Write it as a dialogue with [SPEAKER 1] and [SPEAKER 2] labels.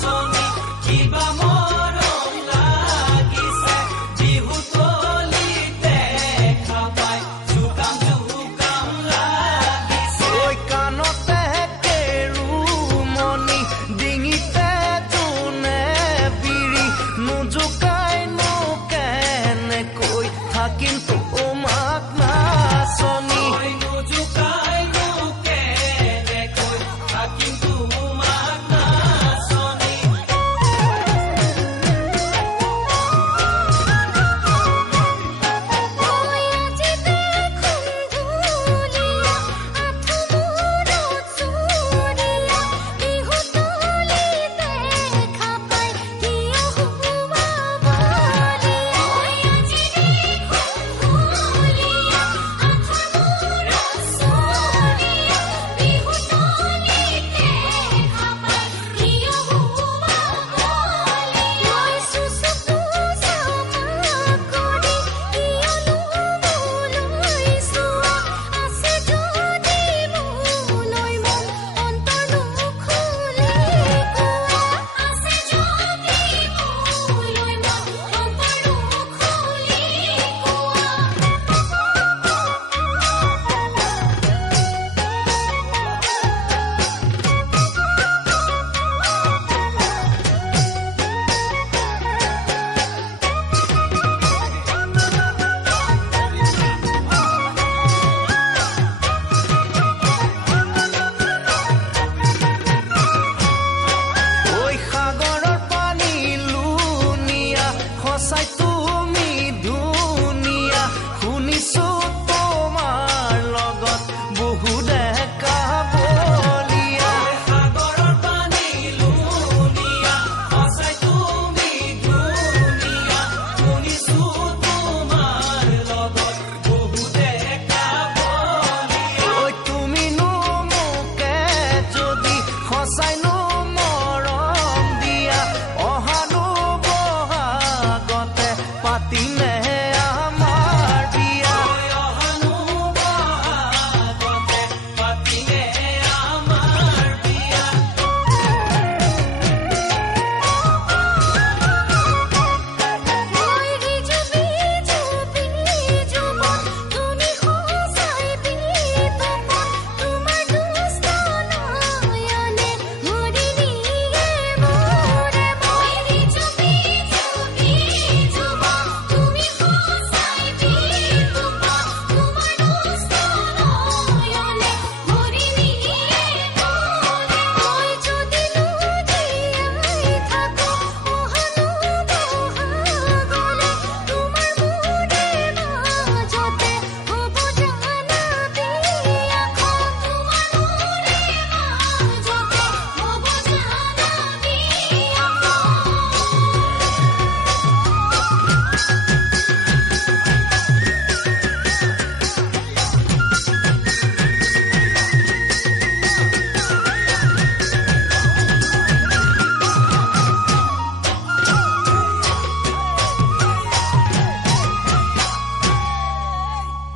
[SPEAKER 1] Sonic, keep on.